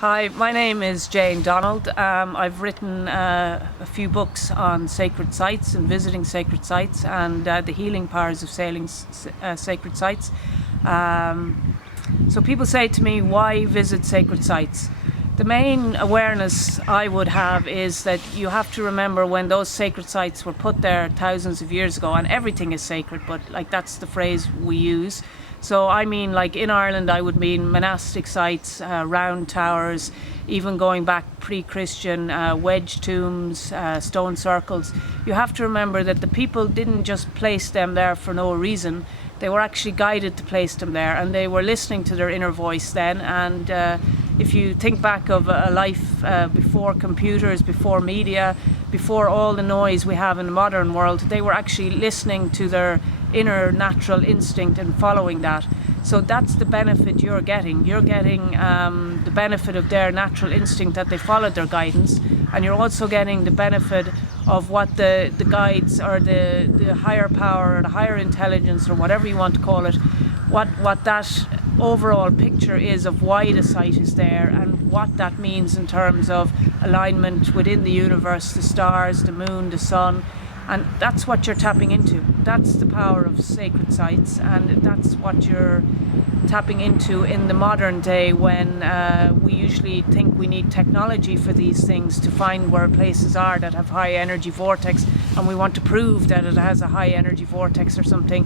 Hi, my name is Jane Donald. I've written a few books on sacred sites and visiting sacred sites and the healing powers of sacred sites. So people say to me, why visit sacred sites? The main awareness I would have is that you have to remember when those sacred sites were put there thousands of years ago, and everything is sacred, but like that's the phrase we use. So I mean, like in Ireland, I would mean monastic sites, round towers, even going back pre-Christian, wedge tombs, stone circles. You have to remember that the people didn't just place them there for no reason. They were actually guided to place them there, and they were listening to their inner voice then. And if you think back of a life before computers, before media, before all the noise we have in the modern world, they were actually listening to their inner natural instinct and following that. So that's the benefit you're getting. You're getting the benefit of their natural instinct that they followed their guidance, and you're also getting the benefit of what the guides or the higher power or the higher intelligence or whatever you want to call it, what that overall picture is of why the site is there and what that means in terms of alignment within the universe, the stars, the moon, the sun. And that's what you're tapping into. That's the power of sacred sites, and that's what you're tapping into in the modern day when we usually think we need technology for these things to find where places are that have high energy vortex, and we want to prove that it has a high energy vortex or something.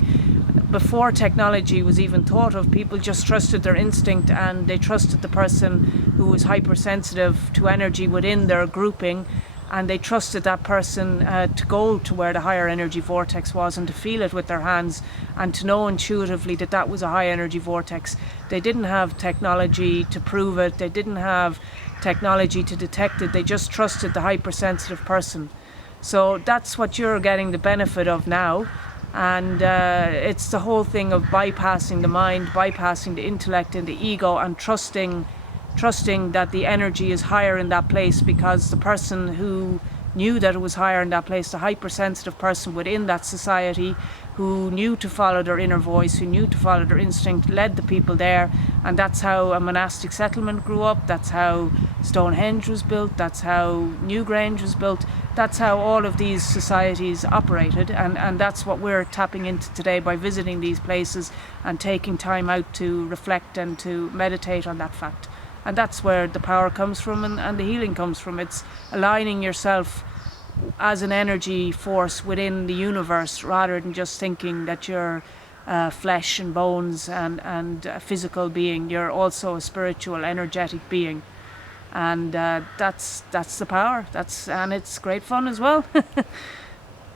Before technology was even thought of, people just trusted their instinct, and they trusted the person who was hypersensitive to energy within their grouping, and they trusted that person to go to where the higher energy vortex was and to feel it with their hands and to know intuitively that that was a high energy vortex. They didn't have technology to prove it, they didn't have technology to detect it, they just trusted the hypersensitive person. So that's what you're getting the benefit of now. And it's the whole thing of bypassing the mind, bypassing the intellect and the ego, and trusting that the energy is higher in that place, because the person who knew that it was higher in that place, the hypersensitive person within that society who knew to follow their inner voice, who knew to follow their instinct, led the people there. And that's how a monastic settlement grew up, that's how Stonehenge was built, that's how Newgrange was built, that's how all of these societies operated. And that's what we're tapping into today by visiting these places and taking time out to reflect and to meditate on that fact. And that's where the power comes from and the healing comes from. It's aligning yourself as an energy force within the universe, rather than just thinking that you're flesh and bones and a physical being. You're also a spiritual, energetic being. And that's the power. And it's great fun as well.